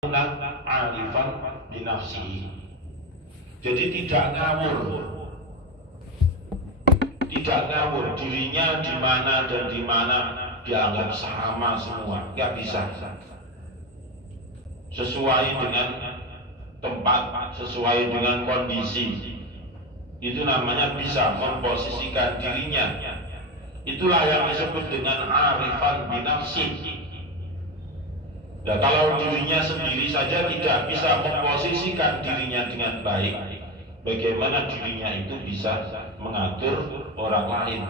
arifan binafsihi. Jadi tidak ngawur dirinya di mana dan di mana dianggap sama semua, nggak bisa. Sesuai dengan tempat, sesuai dengan kondisi, itu namanya bisa memposisikan dirinya. Itulah yang disebut dengan arifan binafsihi. Nah, kalau dirinya sendiri saja tidak bisa memposisikan dirinya dengan baik, bagaimana dirinya itu bisa mengatur orang lain?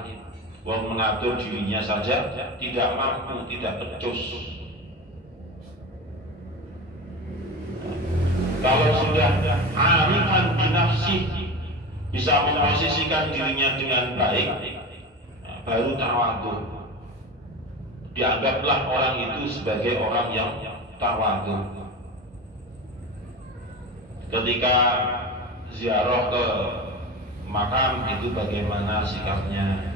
Mengatur dirinya saja tidak mampu, tidak becus. Kalau sudah arifan binafsihi, bisa memposisikan dirinya dengan baik, baru tawadhu. Dianggaplah orang itu sebagai orang yang tawadhu. Ketika ziarah ke makam itu bagaimana sikapnya?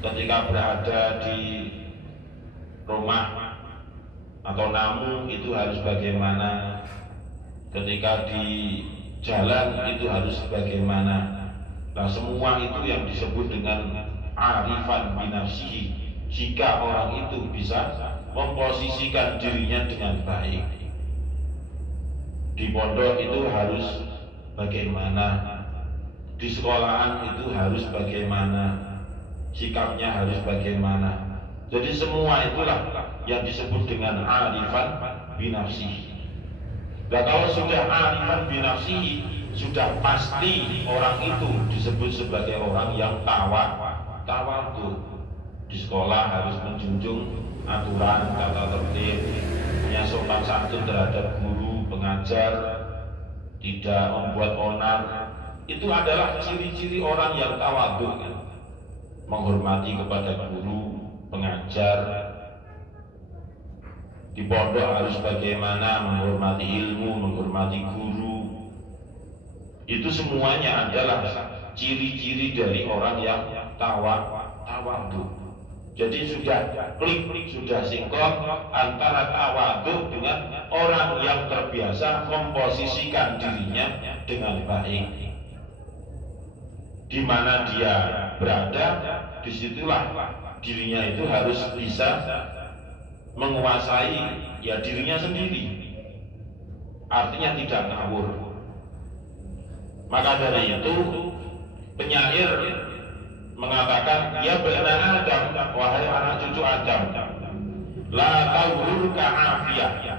Ketika berada di rumah atau namu itu harus bagaimana? Ketika di jalan itu harus bagaimana? Nah, semua itu yang disebut dengan arifan binafsihi. Jika orang itu bisa memposisikan dirinya dengan baik, di pondok itu harus bagaimana, di sekolahan itu harus bagaimana, sikapnya harus bagaimana. Jadi semua itulah yang disebut dengan arifan binafsihi. Dan kalau sudah arifan binafsihi, sudah pasti orang itu disebut sebagai orang yang tawadhu. Di sekolah harus menjunjung aturan, tata tertib, punya sopan santun terhadap guru, pengajar, tidak membuat onar. Itu adalah ciri-ciri orang yang tawadhu, kan? Menghormati kepada guru, pengajar. Di pondok harus bagaimana, menghormati ilmu, menghormati guru. Itu semuanya adalah ciri-ciri dari orang yang tawadhu. Jadi sudah klik, sudah sinkron antara tawadhu dengan orang yang terbiasa memposisikan dirinya dengan baik. Di mana dia berada, disitulah dirinya itu harus bisa menguasai ya dirinya sendiri. Artinya tidak ngawur. Maka dari itu penyair mengatakan, ya benar Adam, wahai anak cucu Adam, la taghurka afiyah.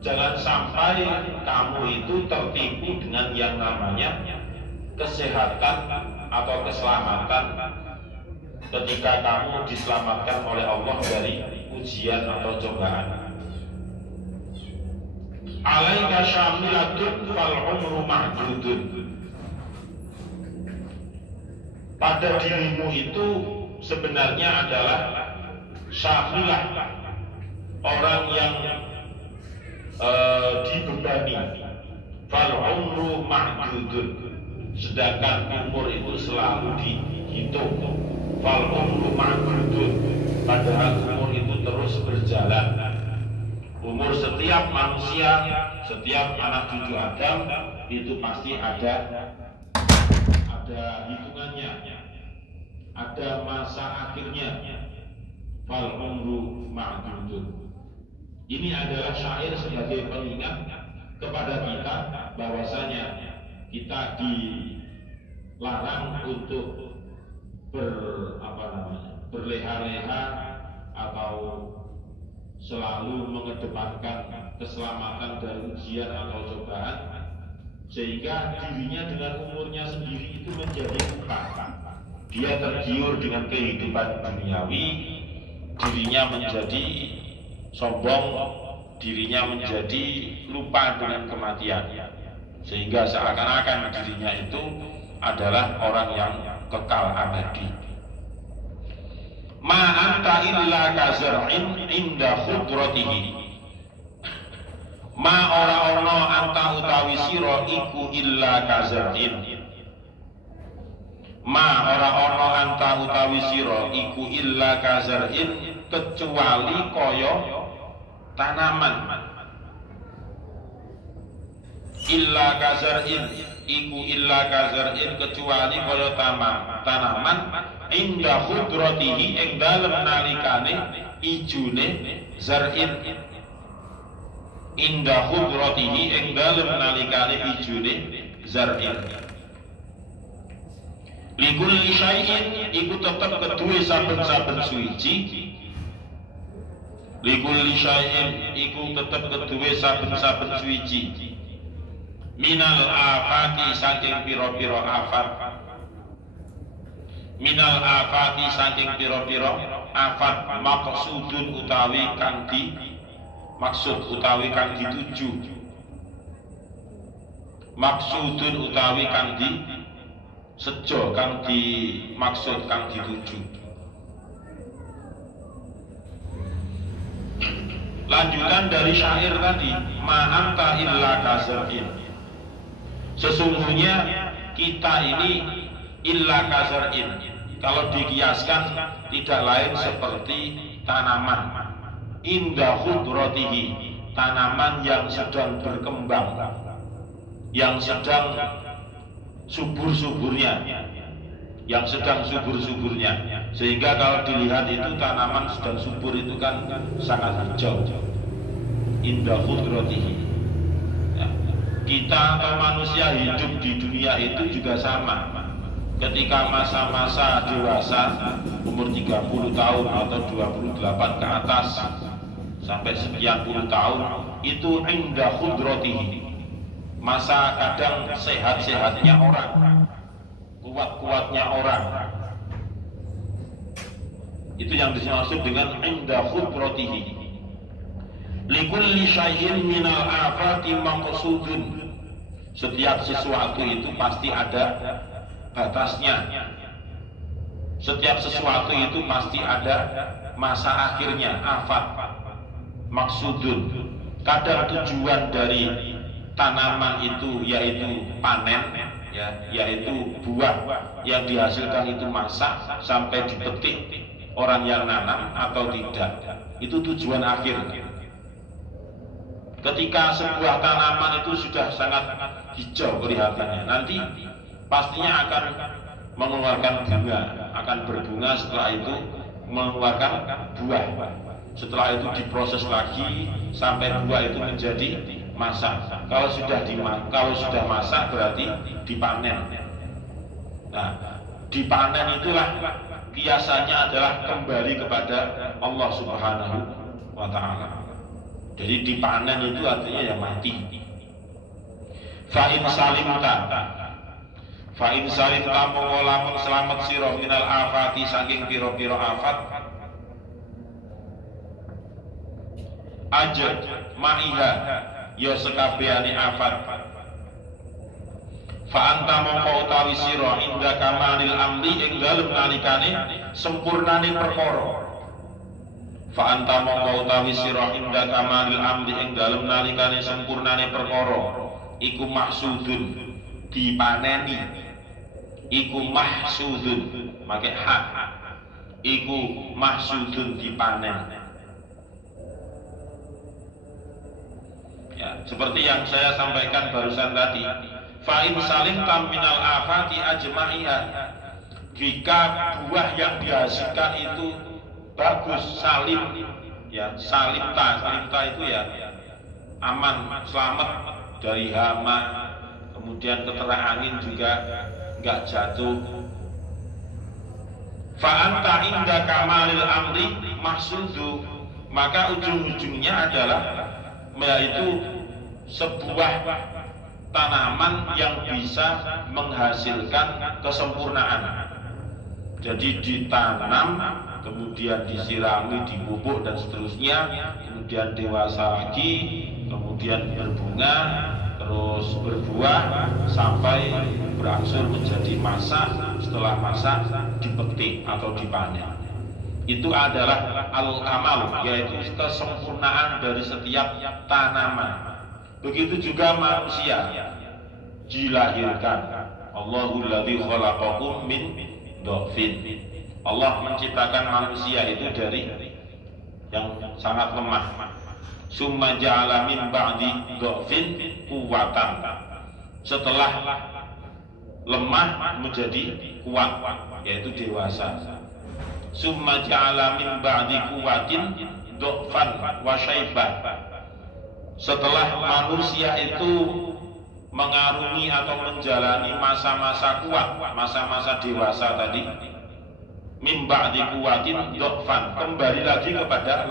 Jangan sampai kamu itu tertipu dengan yang namanya kesehatan atau keselamatan ketika kamu diselamatkan oleh Allah dari ujian atau cobaan. Alaika syamilatun fal umru mahdudun. Pada dirimu itu sebenarnya adalah syamilah, orang yang dibebani. Fal umru mahdudun. Sedangkan umur itu selalu dihitung. Fal umru mahdudun. Padahal umur itu terus berjalan. Umur setiap manusia, setiap anak cucu Adam itu pasti ada hitungannya, ada masa akhirnya. Fal umru ma'dudun. Ini adalah syair sebagai pengingat kepada kita bahwasanya kita dilarang untuk berleha-leha atau selalu mengedepankan keselamatan dari ujian atau cobaan, sehingga dirinya dengan umurnya sendiri itu menjadi lupa. Dia tergiur dengan kehidupan duniawi, dirinya menjadi sombong, dirinya menjadi lupa dengan kematian, sehingga seakan-akan dirinya itu adalah orang yang kekal abadi. Ma anta illa kazar'in inda khudratihi. Ma ora ono anta utawi sira iku illa kazar'in. Ma ora ono anta utawi sira iku illa kazar'in, kecuali kaya tanaman. illa kazar'in iku illa kazar'in kecuali kaya tanaman inda khudratihi ing dalem nalikane ijune zar'in inda khudratihi ing dalem nalikane ijune zar'in likulli syai'in iku tetep keduwe saben-saben suwiji likulli syai'in iku tetep keduwe saben-saben suwiji minal afati saking pira-pira afat minal afati saking pira-pira afat maksudun utawi kang di maksud utawi kang dituju maksudun utawi kang di sejo kang dimaksud kang dituju. Lanjutan dari syair tadi, ma anta illa kazar'in. Sesungguhnya kita ini illa kazar'in. Kalau dikiaskan tidak lain seperti tanaman inda khudratihi, tanaman yang sedang berkembang, yang sedang subur-suburnya, yang sedang subur-suburnya. Sehingga kalau dilihat itu tanaman sedang subur itu kan sangat hijau. Indah khudratihi. Ya. Kita atau manusia hidup di dunia itu juga sama. Ketika masa-masa dewasa, umur 30 tahun atau 28 ke atas sampai sekian puluh tahun, itu indah khudratihi. Masa kadang sehat-sehatnya orang, kuat-kuatnya orang. Itu yang dimaksud dengan inda khudratihi. Likulli syai'in minal afati maqsudun. Setiap sesuatu itu pasti ada batasnya. Setiap sesuatu itu pasti ada masa akhirnya, afat. Maksudun. Kadang tujuan dari tanaman itu yaitu panen, ya, yaitu buah yang dihasilkan itu masak sampai dipetik orang yang nanam atau tidak, itu tujuan akhir. Ketika sebuah tanaman itu sudah sangat hijau kelihatannya, nanti pastinya akan mengeluarkan bunga, akan berbunga, setelah itu mengeluarkan buah, setelah itu diproses lagi sampai buah itu menjadi masak. Kalau sudah masak berarti dipanen. Nah, dipanen itulah biasanya adalah kembali kepada Allah Subhanahu wa Ta'ala. Jadi dipanen itu artinya ya mati. Fa'in salimta mongko lamun selamat sira minal afati saking pira-pira afat aja ma'iha ya sekabehane afat fa anta mongko utawi sira inda kamalil amri ing dalem nalikane sempurnane perkara fa anta mongko utawi sira inda kamalil amri ing dalem nalikane sempurnane perkara iku maksudun dipaneni iku mahsudun make hak iku mahsudun dipanen. Ya, seperti yang saya sampaikan barusan tadi, fa'in salim minal afati ajma'iha. Jika buah yang dihasilkan itu bagus, salim, ya salimta itu ya aman, selamat dari hama, kemudian ketera angin juga nggak jatuh. Fa'anta inda kamalil amri mahsudu, maka ujung-ujungnya adalah yaitu sebuah tanaman yang bisa menghasilkan kesempurnaan. Jadi ditanam, kemudian disirami, dipupuk dan seterusnya, kemudian dewasa lagi, kemudian berbunga, terus berbuah sampai berangsur menjadi masak. Setelah masak dipetik atau dipanen. Itu adalah al-kamal, yaitu kesempurnaan dari setiap tanaman. Begitu juga manusia dilahirkan. Allahul ladzi khalaqakum min dhafin. Allah menciptakan manusia itu dari yang sangat lemah. Summa ja'ala min ba'di dhafin kekuatan. Setelah lemah menjadi kuat, yaitu dewasa. Summa ja'ala min ba'di quwwatin dha'fan wa syaibah. Setelah manusia itu mengarungi atau menjalani masa-masa kuat, masa-masa dewasa tadi, min ba'di quwwatin dha'fan, kembali lagi kepada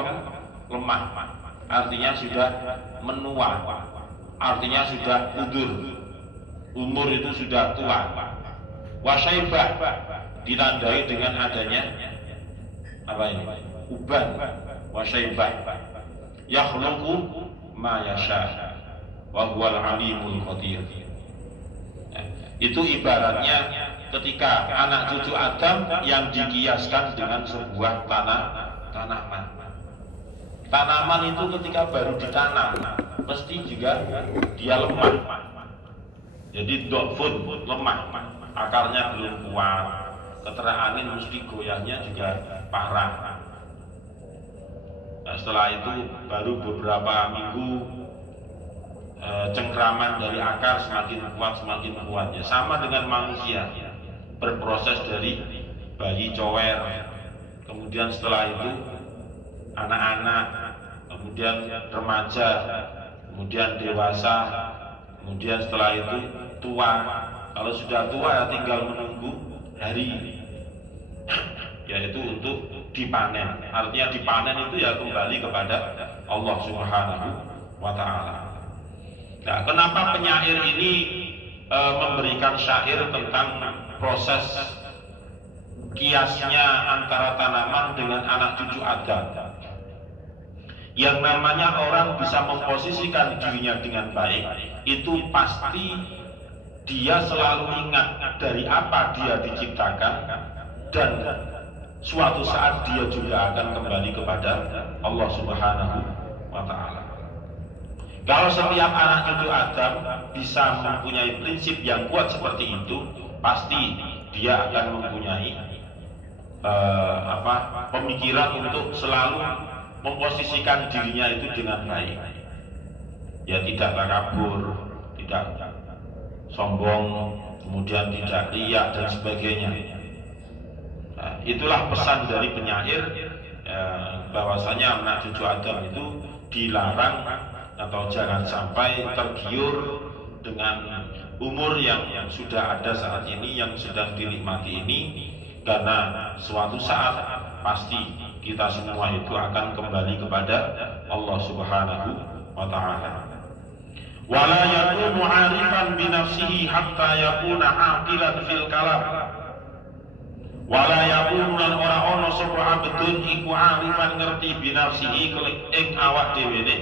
lemah. Artinya sudah menua, artinya sudah udur, umur itu sudah tua. Wasyaibah ditandai dengan adanya apa ini? Uban. Wasyaibah yakhluqu ma yasha wa huwal alimul qadir. Itu ibaratnya ketika anak cucu Adam yang dikiaskan dengan sebuah tanaman. Tanaman itu ketika baru ditanam pasti juga dia lemah. Jadi dhafun, lemah, akarnya belum kuat, keterak angin mesti goyahnya juga parah. Nah, setelah itu baru beberapa minggu cengkraman dari akar semakin kuatnya. Sama dengan manusia, berproses dari bayi cower, kemudian setelah itu anak-anak, kemudian remaja, kemudian dewasa, kemudian setelah itu tua. Kalau sudah tua ya tinggal menunggu hari, yaitu untuk dipanen. Artinya dipanen itu ya kembali kepada Allah Subhanahu wa Ta'ala. Nah, kenapa penyair ini memberikan syair tentang proses kiasnya antara tanaman dengan anak cucu Adam? Yang namanya orang bisa memposisikan dirinya dengan baik, itu pasti dia selalu ingat dari apa dia diciptakan, dan suatu saat dia juga akan kembali kepada Allah Subhanahu wa Ta'ala. Kalau setiap anak cucu Adam bisa mempunyai prinsip yang kuat seperti itu, pasti dia akan mempunyai pemikiran untuk selalu memposisikan dirinya itu dengan baik. Ya, tidak takabur, tidak sombong, kemudian tidak riya dan sebagainya. Nah, itulah pesan dari penyair, bahwasanya anak cucu Adam itu dilarang atau jangan sampai tergiur dengan umur yang sudah ada saat ini, yang sedang dinikmati ini, karena suatu saat pasti kita semua itu akan kembali kepada Allah Subhanahu wa Ta'ala. Wala yakunu 'arifan bi nafsihi hatta yakuna 'aqilan fil kalam. Wala yakunu lan ora ana sapa abdun iku 'arifan ngerti bi nafsihi ing awak dhewe ne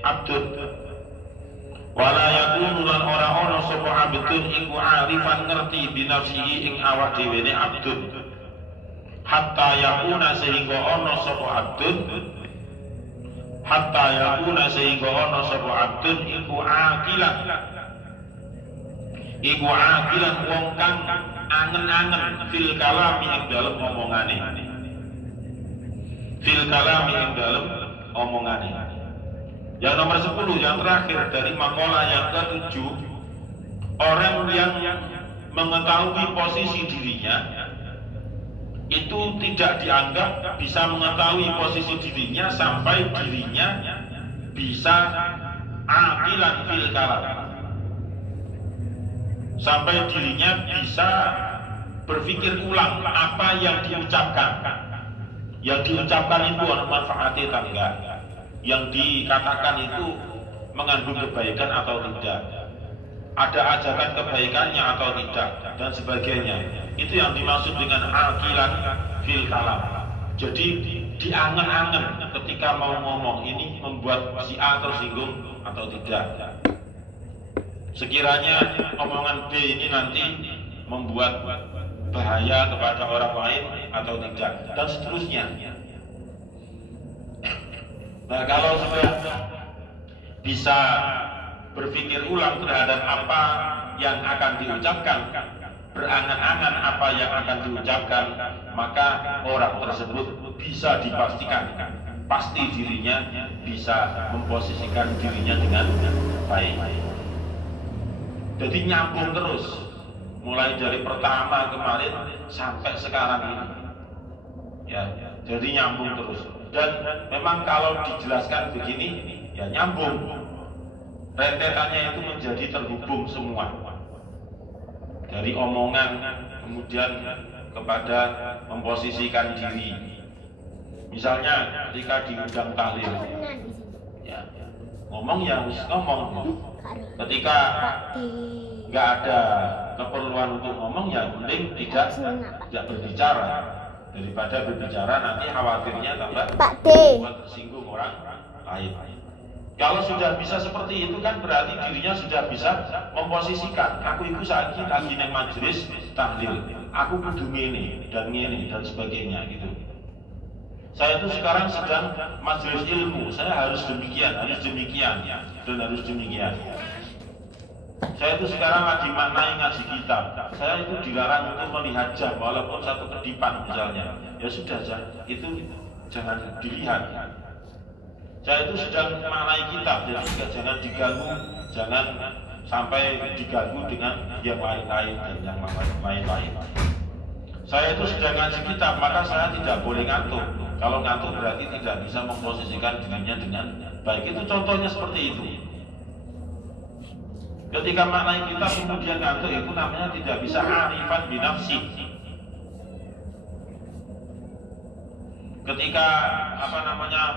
abdun. Wala yakunu lan ora ana sapa abdun iku 'arifan ngerti bi nafsihi ing awak dhewe ne abdun. Hatta yakuna sehingga ono sopo abdun, hatta yakuna sehingga ono sopo abdun iku akilan wong kang angen-angen fil kalami ing dalem omongane, fil kalami ing dalem omongane. Yang nomor 10, yang terakhir dari makalah yang ke-7, orang yang mengetahui posisi dirinya itu tidak dianggap bisa mengetahui posisi dirinya sampai dirinya bisa aqilan fil kalam, sampai dirinya bisa berpikir ulang apa yang diucapkan. Yang diucapkan itu ada manfaatnya atau enggak, yang dikatakan itu mengandung kebaikan atau tidak, ada ajakan kebaikannya atau tidak, dan sebagainya. Itu yang dimaksud dengan aqilan fil kalam. Jadi diangen-angen ketika mau ngomong ini membuat si A tersinggung atau tidak. Sekiranya omongan B ini nanti membuat bahaya kepada orang lain atau tidak, dan seterusnya. Nah, kalau sudah bisa berpikir ulang terhadap apa yang akan diucapkan, berangan-angan apa yang akan diucapkan, maka orang tersebut bisa dipastikan pasti dirinya bisa memposisikan dirinya dengan baik. Jadi nyambung terus, mulai dari pertama kemarin sampai sekarang ini. Ya, jadi nyambung terus. Dan memang kalau dijelaskan begini, ya nyambung. Rentetannya itu menjadi terhubung semua. Dari omongan, kemudian kepada memposisikan diri. Misalnya ketika diundang tahlil, ya, ngomong ya harus ngomong. Ketika nggak ada keperluan untuk ngomong, ya mending tidak berbicara. Daripada berbicara nanti khawatirnya tambah buat tersinggung orang lain. Kalau sudah bisa seperti itu kan berarti dirinya sudah bisa memposisikan. Aku itu saat ini lagi neng majelis tahlil, aku kudu ngene dan sebagainya gitu. Saya itu sekarang sedang majelis ilmu, saya harus demikian dan harus demikian. Saya itu sekarang lagi maknai ngaji kitab, saya itu dilarang untuk melihat jam walaupun satu kedipan misalnya. Ya sudah, itu jangan dilihat. Saya itu sedang maknai kitab, jadi jangan diganggu, jangan sampai diganggu dengan yang lain-lain dan yang lain-lain. Saya itu sedang ngaji kitab, maka saya tidak boleh ngantuk. Kalau ngantuk berarti tidak bisa memposisikan dirinya dengan baik. Itu contohnya seperti itu. Ketika maknai kitab kemudian ngantuk, itu namanya tidak bisa arifan binafsi. Ketika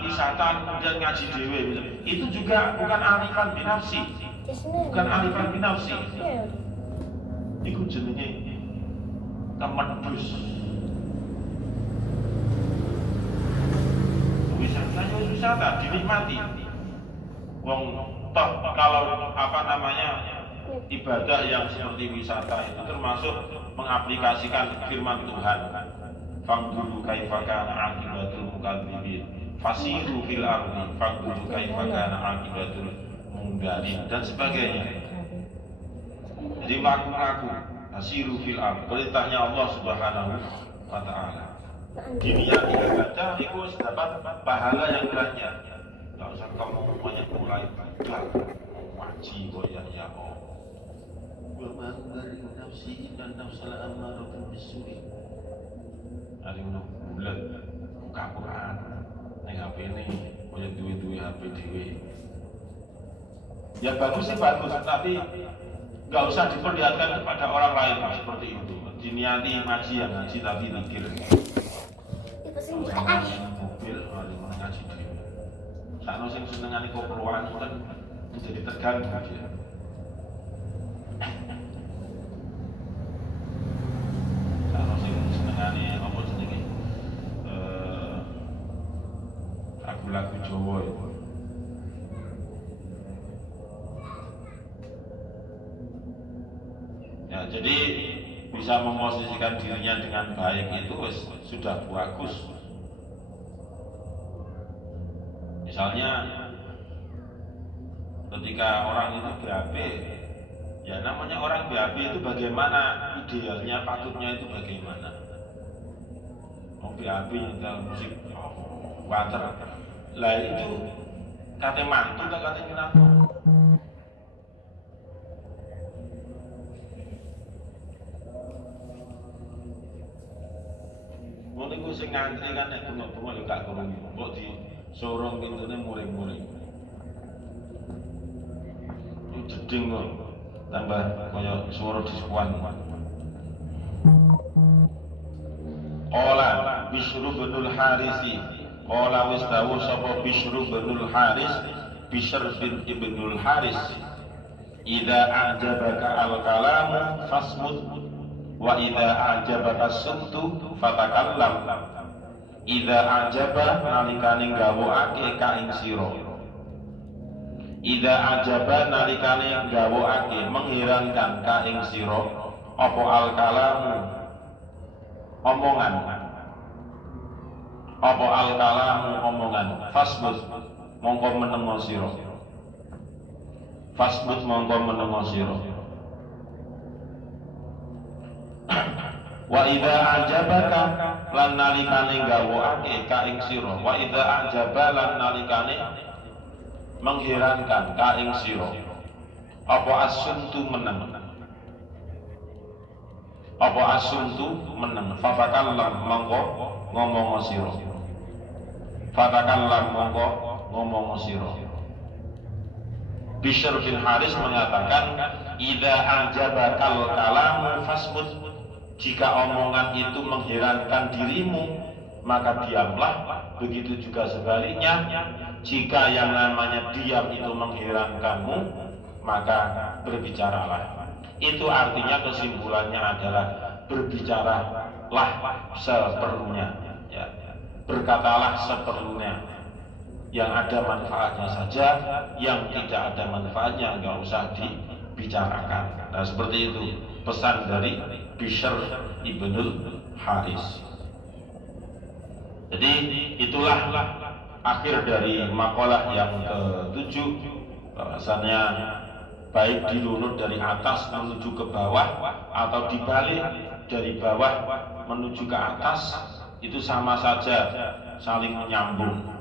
wisata kemudian ngaji dewe, itu juga bukan arifan binafsi. Bukan arifan binafsi. Itu jenenge temedus. Wisata dinikmati. Wong toh kalau ibadah yang seperti wisata itu termasuk mengaplikasikan firman Tuhan. Fangduru kaifa kana aqibatul mukadzibin. Fasiru fil ardi fangduru kaifa kana aqibatul mundari dan sebagainya. Jadi ngaku-ngaku fasiru fil ardi, perintahnya Allah Subhanahu wa taala. Dunia tidak baca, itu dapat pahala yang banyak. Tidak usah kamu banyak mulai baca, wajib goyang ya Allah. Wa dari nafsi dan nafsul ammaratun bisu'i. Ada yang bulan buka Quran, neng HP ini, banyak duit HP dewe. Ya bagus sih bagus, tapi nggak usah diperlihatkan kepada orang lain seperti itu. Diniati ngaji yang ngaji tapi mikir. Mobil, ngaji dewe. Sakno sing senengane keperluan kan menjadi terganggu dia. Sakno sing senengane apa jenenge? Lagu-lagu Jawa itu. Ya, jadi bisa memposisikan dirinya dengan baik itu sudah bagus. Misalnya ketika orang itu BAB, ya namanya orang BAB itu bagaimana idealnya, patutnya itu bagaimana. BAB dalam musik water, lah itu kata mantu tak kata kenapa? Mungkin gue sing ngantri kan nek bunga-bunga yo gak kurang, mbok di sorong pintune muring-muring. Itu jeding kok, tambah kaya suara dispuan. Qala Bishru binul Harisi, qala wis dawuh sapa Bishru binul Haris, Bishr bin Ibnul Haris, idza a'jabaka al-kalamu fasmut wa idza a'jabaka as-sumtu fatakallam. Idza a'jaba nalikane gawokake ka ing sira. Idza a'jaba nalikane gawokake mengherankan ka ing sira apa al-kalamu omongan. Apa al-kalamu omongan. Fasbut mongko menengo sira. Fasbut mongko menengo sira. Wa idza a'jabaka lan nalikane gawokake ka ing sira. Wa idza a'jaba lan nalikane mengherankan ka ing sira. Apa asuntu meneng. apa asuntu meneng, fatakallam mongko ngomong sira, fatakallam mongko ngomong sira. Bishr bin Haris mengatakan, idza ajabakal kalamu fasmut, jika omongan itu mengherankan dirimu maka diamlah. Begitu juga sebaliknya, jika yang namanya diam itu mengherankanmu maka berbicaralah. Itu artinya kesimpulannya adalah berbicaralah seperlunya, ya. Berkatalah seperlunya. Yang ada manfaatnya saja, yang tidak ada manfaatnya nggak usah dibicarakan. Nah seperti itu pesan dari Bishr ibnul Haris. Jadi itulah akhir dari makalah yang ke-7, bahwasannya baik dirunut dari atas menuju ke bawah atau dibalik dari bawah menuju ke atas, itu sama saja saling menyambung.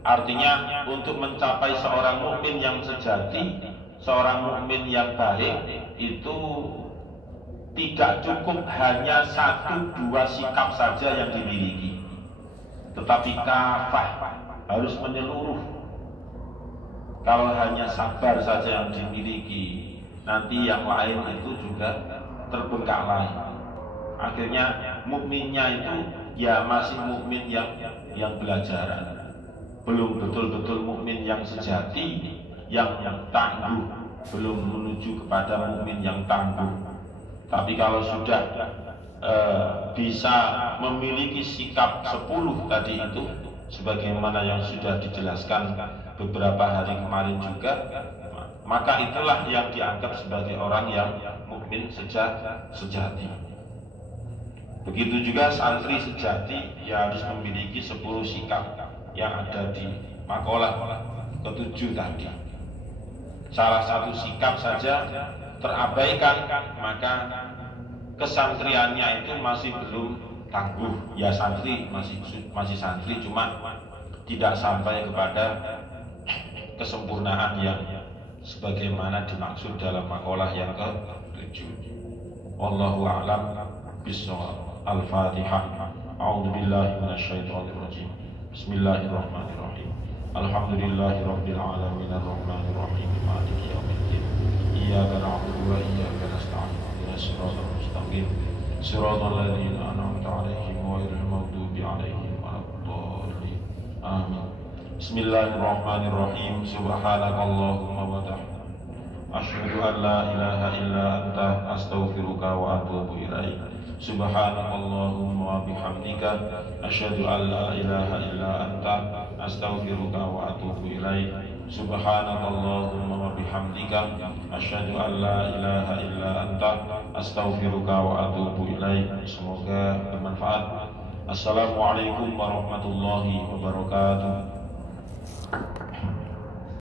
Artinya untuk mencapai seorang mukmin yang sejati, seorang mukmin yang baik, itu tidak cukup hanya 1-2 sikap saja yang dimiliki, tetapi kafah, harus menyeluruh. Kalau hanya sabar saja yang dimiliki, nanti yang lain itu juga terbengkalai. Akhirnya mukminnya itu ya masih mukmin yang belajaran, belum betul-betul mukmin yang sejati, yang tangguh, belum menuju kepada mukmin yang tangguh. Tapi kalau sudah bisa memiliki sikap 10 tadi itu, sebagaimana yang sudah dijelaskan beberapa hari kemarin juga, maka itulah yang dianggap sebagai orang yang mukmin sejati. Begitu juga santri sejati, ya harus memiliki 10 sikap yang ada di makalah ke-7 tadi. Salah satu sikap saja terabaikan, maka kesantriannya itu masih belum tangguh. Ya santri masih santri, cuma tidak sampai kepada kesempurnaan yang sebagaimana dimaksud dalam makalah yang ke-7. Wallahu a'lam bishawab. Al-Fatihah. A'udzubillahi minasyaitonir rajim. Bismillahirrahmanirrahim. Alhamdulillahirabbil alamin arrahmanir rahim maliki yaumiddin. Iyyaka na'budu wa iyyaka nasta'in. Ihdinas siratal mustaqim. Siratal ladzina an'amta 'alaihim ghairil maghdubi 'alaihim waladdallin. Amin. Bismillahirrahmanirrahim. Subhanakallahumma wa bihamdika asyhadu an la ilaha illa anta astaghfiruka wa atubu ilaik. Subhanakallahumma wa bihamdika asyhadu an la ilaha illa anta astaghfiruka wa atubu ilaik. Subhanakallahumma wa bihamdika asyhadu an la ilaha illa anta astaghfiruka wa atubu ilaik. Semoga bermanfaat. Assalamualaikum warahmatullahi wabarakatuh.